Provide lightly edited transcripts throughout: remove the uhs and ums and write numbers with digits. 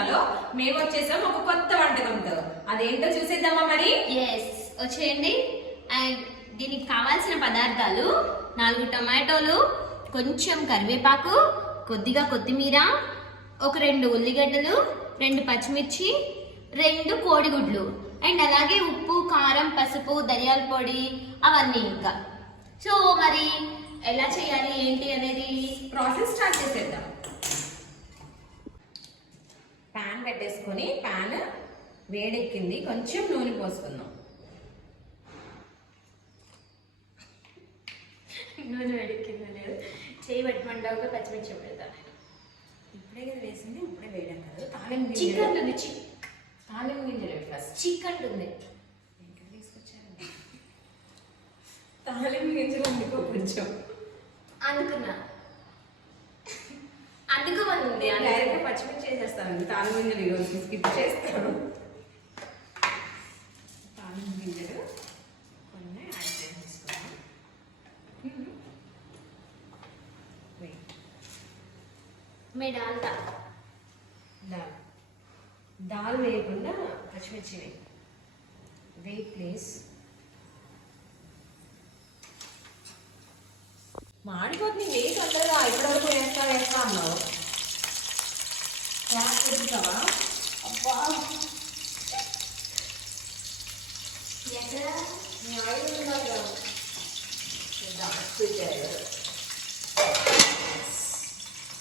మసాలాలో మేము వచ్చేసాం ఒక కొత్త వంటకంతో. అదేంటో చూసేద్దామా మరి? వచ్చేయండి. అండ్ దీనికి కావాల్సిన పదార్థాలు 4 టమాటోలు, కొంచెం కరివేపాకు, కొద్దిగా కొత్తిమీర, ఒక 2 ఉల్లిగడ్డలు, 2 పచ్చిమిర్చి, 2 కోడిగుడ్లు, అండ్ అలాగే ఉప్పు, కారం, పసుపు, ధనియాల పొడి అవన్నీ. ఇంకా సో మరి ఎలా చేయాలి ఏంటి అనేది ప్రాసెస్ స్టార్ట్ చేసేద్దాం. ప్యాన్ పెట్టేసుకొని ప్యాన్ వేడెక్కింది, కొంచెం నూనె పోసుకుందాం. నూనె వేడెక్కిందా లేదు చేయి పెట్టమంటావుగా పచ్చిమిర్చి పెడతాను. ఇప్పుడే కదా వేసింది, ఇప్పుడే వేడెక్కదు. తాలింపు చికెన్ ఉంది, తాలింపు గింజలు ఫస్ట్. చికెన్ ఉంది, తీసుకొచ్చారు తాలింపు గింజలు అందుకో కొంచెం అనుకున్నా అందుకోమంది. డైరెక్ట్ పచ్చిమిర్చి చేసేస్తాను, తాలింపు గింజలు ఈరోజు స్కిప్ చేస్తాను. తాలింపు గింజలు కొన్ని యాడ్ చేసేసుకున్నాం. మే డాల్డా దాల్ వేయకుండా పచ్చిమిర్చి వేయి ప్లీజ్. మాడిపోతుంది, వేయి తొందరగా. ఇప్పటివరకు వేస్తా అన్నావు. క్యాప్ పెట్టుతావా? అబ్బా ఎక్కడ నీ ఆయిల్ ఉండాలి.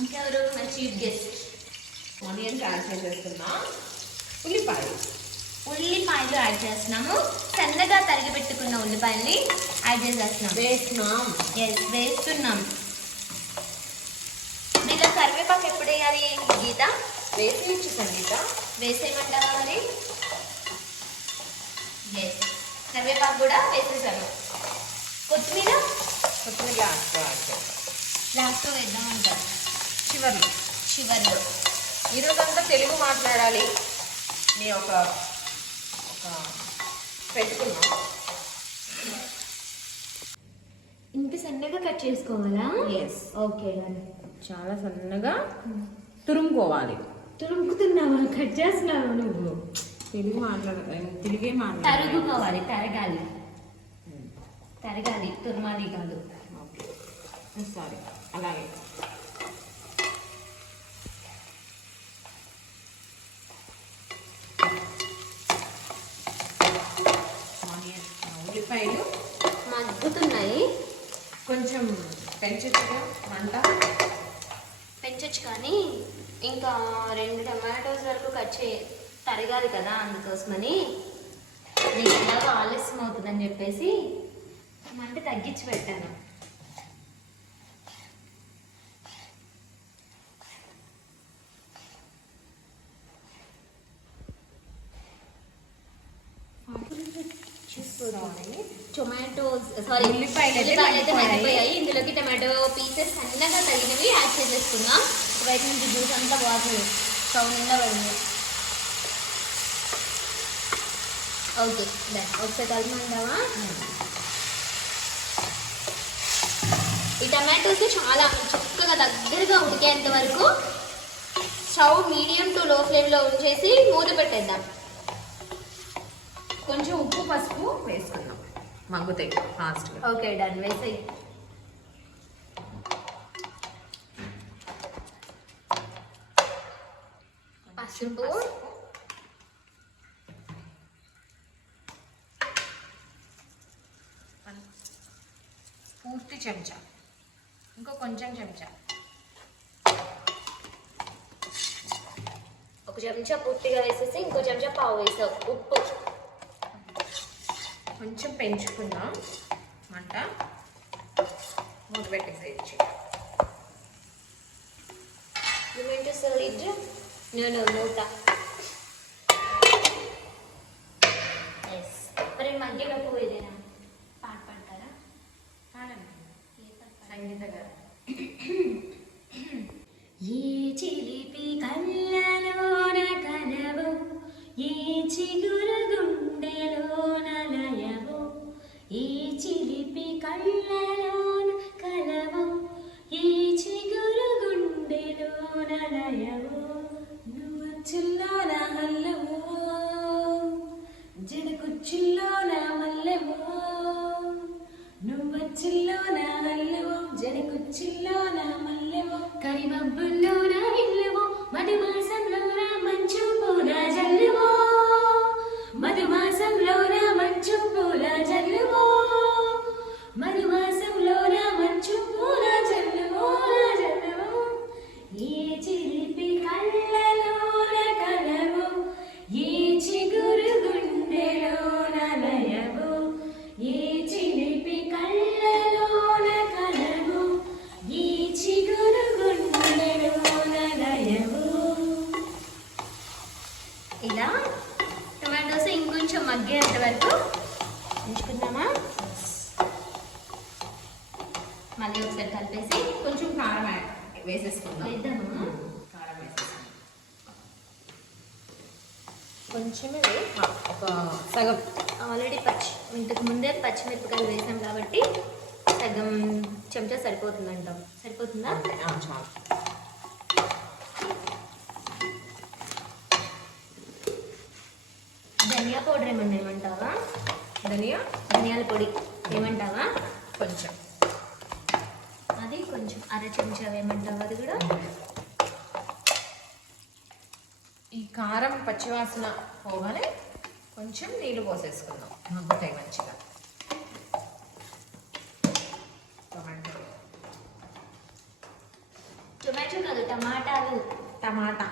ఇంకెవరు నా చీఫ్ గెస్ట్. ఆనియన్స్ యాడ్ చేసేస్తున్నా. ఉల్లిపాయలు యాడ్ చేస్తున్నాము. సన్నగా తరిగి పెట్టుకున్న ఉల్లిపాయల్ని యాడ్ చేసేస్తున్నాం. వేస్తున్నాం. దీనిలో కరివేపాకు ఎప్పుడు వేయాలి గీత? వేసేయచ్చు సంగీత. వేసేయమంటావా మరి? కరివేపాకు కూడా వేసేసాను. కొత్తిమీర లాస్ట్లో వేద్దామంటారు. చివర్లో ఈరోజంతా తెలుగు మాట్లాడాలి నీ ఒక పెట్టుకున్నాం. ఇంత సన్నగా కట్ చేసుకోవాలా? ఓకే, చాలా సన్నగా తురుముకోవాలి. తురుముకుతున్నావా? కట్ చేస్తున్నావా నువ్వు? తెలుగే మాట్లాడాలి. తరుగుకోవాలి, తరగాలి, తురుమాలి కాదు. ఓకే సారీ, అలాగే. ఉల్లిపాయలు మగ్గుతున్నాయి. కొంచెం పెంచొచ్చుగా మంట? పెంచొచ్చు, కానీ ఇంకా 2 టమాటోస్ వరకు తరగాలి కదా, అందుకోసమని నీకు ఎలాగో ఆలస్యం అవుతుందని చెప్పేసి మంట తగ్గించి పెట్టాను. ఉల్లిపాయలు అయితే మగ్గిపోయాయి. ఇందులోకి టమాటో పీసెస్ సన్నగా తగినవి యాడ్ చేసేసుకుందాం. బయట నుంచి జ్యూస్ అంతా వాటర్ స్టవ్ నిండా పడింది. ఓకే, ఒకసారి కలిపమంటావా? ఈ టమాటోస్ చాలా చక్కగా దగ్గరగా ఉడికేంత వరకు స్టవ్ మీడియం టు లో ఫ్లేమ్లో ఉంచేసి మూత పెట్టేద్దాం. కొంచెం ఉప్పు పసుపు వేసుకుందాం, మగ్గుతాయి ఫాస్ట్గా. Okay, done. వేసాయి. పసుపు, పూర్తి చెంచా, ఇంకో కొంచెం చెంచా. ఒక చెంచా పూర్తిగా వేసేసి ఇంకో చెంచా పావు వేసావు. ఉప్పు కొంచెం పెంచుకుందాం మంట. మూత పెట్టేసేయచ్చు. మూత. మరి మధ్యలో పోయేదేనా? పాట పాడతారా? సంగీత గారు. ఏ చిలిపి కళ్ళలోన కలవు, ఏ చిగురు గుండెలోన లయవు, ఏ చిలిపి కళ్ళలోన కలవు, ఏ చిగురు గుండెలోన లయవు, నువ్వు ముచ్చిల్లోన అల్లెవో జడి కుచ్చిల్లోన మల్లెవో కరిమబ్బుల్లోన ఇల్లెవో మధుమాసంలోన మంచు పూల జల్లువో మధుమాసంలోన మంచు పూల జల్లువో మధుమాసంలోన మంచు పూల జల్లువో జల్లువో ఏ చిలిపి కళ్ళలోన కలవో ఏ చిగురు గుండెలోన లయవో ఏ చిలిపి కళ్ళలోన కలవో ఏ చిగురు గుండెలోన లయవో. ఇలా టొమాటోస్ ఇంకొంచెం మగ్గేంత వరకు ఉంచుకుందామా? మళ్ళీ ఒకసారి కలిపేసి కొంచెం కారం వేసేసుకుందాం. వేద్దామా? కారం వేసేసుకుందాం. కొంచెమే ఒక సగం. ఆల్రెడీ ఇంతకు ముందే పచ్చిమిరపకాయలు వేసాం కాబట్టి సగం చెంచా సరిపోతుందంటాం. సరిపోతుందా? చాలు. ధనియా పౌడర్ ఏమన్నా ఏమంటావా? ధనియాల పొడి ఏమంటావా? కొంచెం అది కొంచెం అర చెంచా వేయమంటావా? అది కూడా. ఈ కారం పచ్చివాసన పోగానే కొంచెం నీళ్ళు పోసేసుకుందాం, మగ్గుతాయి మంచిగా. టొమాటో కాదు, టమాటాలు. టమాటా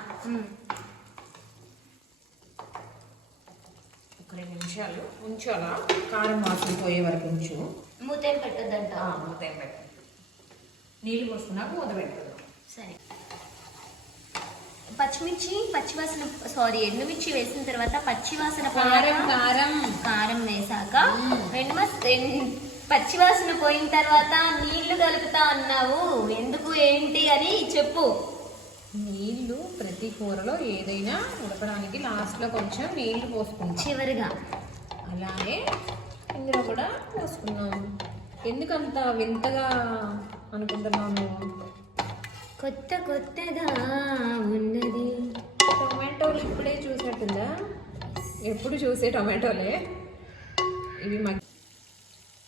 ఒక 2 నిమిషాలు ఉంచాలా, కారం వాసన పోయే వరకు ఉంచు. మూతేం పెట్టద్దంట. మూత ఏం పెట్టు, నీళ్ళు పోసుకున్నాక మూత పెట్టుకుందాం. సరే. ఎండుమిర్చి వేసిన తర్వాత పచ్చివాసన కారం వేసాక పచ్చివాసన పోయిన తర్వాత నీళ్లు కలుపుతా అన్నావు, ఎందుకు ఏంటి అని చెప్పు. నీళ్ళు ప్రతి కూరలో ఏదైనా ఉడకడానికి లాస్ట్లో కొంచెం నీళ్లు పోసుకుంటాం చివరిగా. అలానే ఇందులో కూడా పోసుకున్నాం. ఎందుకంత వింతగా అనుకుంటున్నాము? కొత్తగా ఉన్నది. టొమాటోలు ఇప్పుడే చూసినట్టుందా? ఎప్పుడు చూసే టొమాటోలే ఇవి.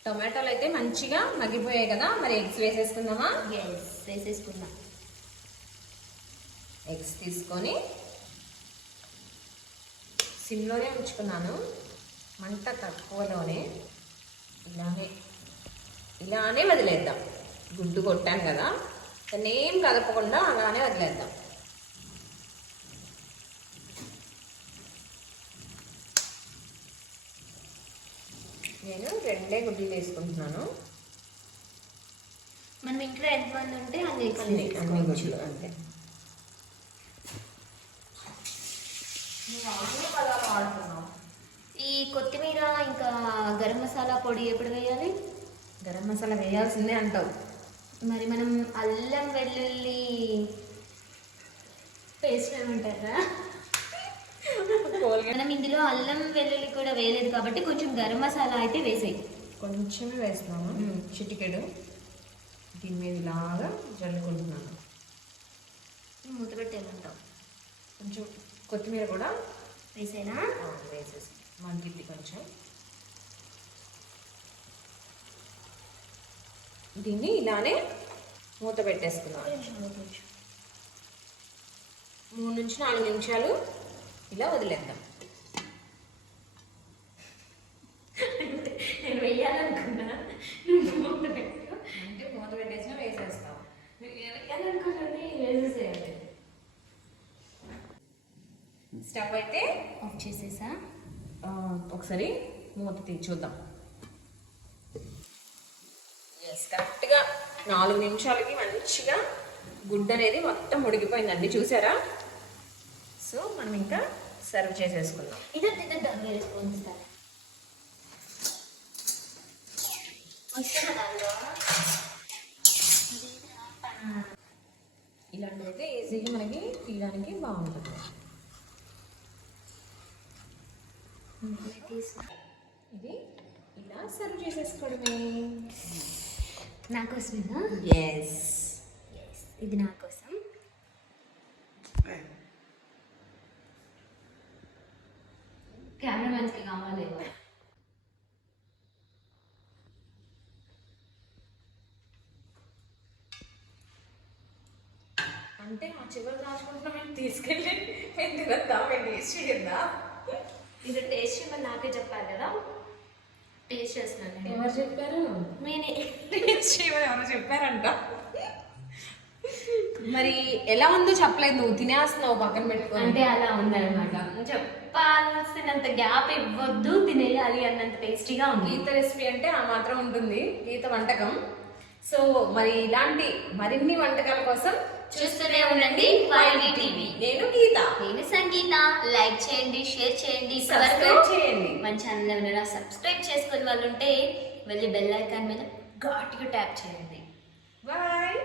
టొమాటోలు అయితే మంచిగా మగ్గిపోయాయి కదా, మరి ఎగ్స్ వేసేసుకుందామా? వేసేసుకుందాం. ఎగ్స్ తీసుకొని సిమ్లోనే ఉంచుకున్నాను, మంట తక్కువలోనే. ఇలానే వదిలేద్దాం. గుడ్డు కొట్టాను కదా, దాన్ని ఏం కదపకుండా అలానే వదిలేద్దాం. నేను 2 గుడ్లు వేసుకుంటున్నాను. మనం ఇంట్లో ఎంతమంది ఉంటే అన్ని గుడ్లు అంతే. ఈ కొత్తిమీర ఇంకా గరం మసాలా పొడి ఎప్పుడు వేయాలి? గరం మసాలా వేయాల్సిందే అంటావు. మరి మనం అల్లం వెల్లుల్లి పేస్ట్ ఏమంటారా? మనం ఇందులో అల్లం వెల్లుల్లి కూడా వేయలేదు కాబట్టి కొంచెం గరం మసాలా అయితే వేసేయి. కొంచెమే వేస్తున్నాము, చిటికెడు. దీని మీద ఇలాగా జల్లుకుంటున్నాను. మూత పెట్టేయమంటావు. కొంచెం కొత్తిమీర కూడా వేసేనా? వేసేసి మంటిద్ది కొంచెం. దీన్ని ఇలానే మూత పెట్టేసుకున్నాం. 3 నుంచి 4 నిమిషాలు ఇలా వదిలేద్దాం. నేను వేయాలనుకున్నా, అంటే మూత పెట్టేసినా వేసేస్తాం. వేయాలనుకున్నది వేసేసేయాలి. స్టవ్ అయితే ఆఫ్ చేసేసా. ఒకసారి మూత తీసి చూద్దాం. కరెక్ట్గా 4 నిమిషాలకి మంచిగా గుడ్డు అనేది మొత్తం ఉడికిపోయిందండి, చూసారా? సో మనం ఇంకా సర్వ్ చేసేసుకుందాం. ఇదంతా వేరే స్పూన్ ఇస్తాను. ఇలాంటివైతే ఈజీగా మనకి తీయడానికి బాగుంటుంది. ఇది ఇలా సర్వ్ చేసేసుకోవడమే. నా కోసమేనా? ఎస్, ఇది నా కోసం. కెమెరామెన్స్కి కావాలి. అంటే ఆ చివరి రాసుకుంటున్నా మేము తీసుకెళ్ళి మేము తినద్దాం, మేము టేస్ట్ చేద్దాం. ఇది టేస్ట్ చేయమని నాకే చెప్పాలి కదా, టేస్ట్ చేస్తున్నాను నేను. ఎవరు చెప్పారు? నేనే. టేస్ట్ చేయమని ఎవరు చెప్పారంట. మరి ఎలా ఉందో చెప్పలేదు, నువ్వు తినేస్తున్నావు పక్కన పెట్టుకొని. అంటే అలా ఉందన్నమాట, చెప్పాల్సినంత గ్యాప్ ఇవ్వద్దు, తినేయాలి అన్నంత టేస్టీగా ఉంది. గీత రెసిపీ అంటే ఆ మాత్రం ఉంటుంది, గీత వంటకం. సో మరి ఇలాంటి మరిన్ని వంటకాల కోసం చూస్తూనే ఉండండి YT టీవీ. నేను గీత. నేను సంగీత. లైక్ చేయండి, షేర్ చేయండి, సబ్స్క్రైబ్ చేయండి. మన ఛానల్ ఎవరైనా సబ్స్క్రైబ్ చేసుకునే వాళ్ళు ఉంటే వెళ్ళి బెల్ ఐకాన్ మీద ఘాటుగా ట్యాప్ చేయండి. బాయ్.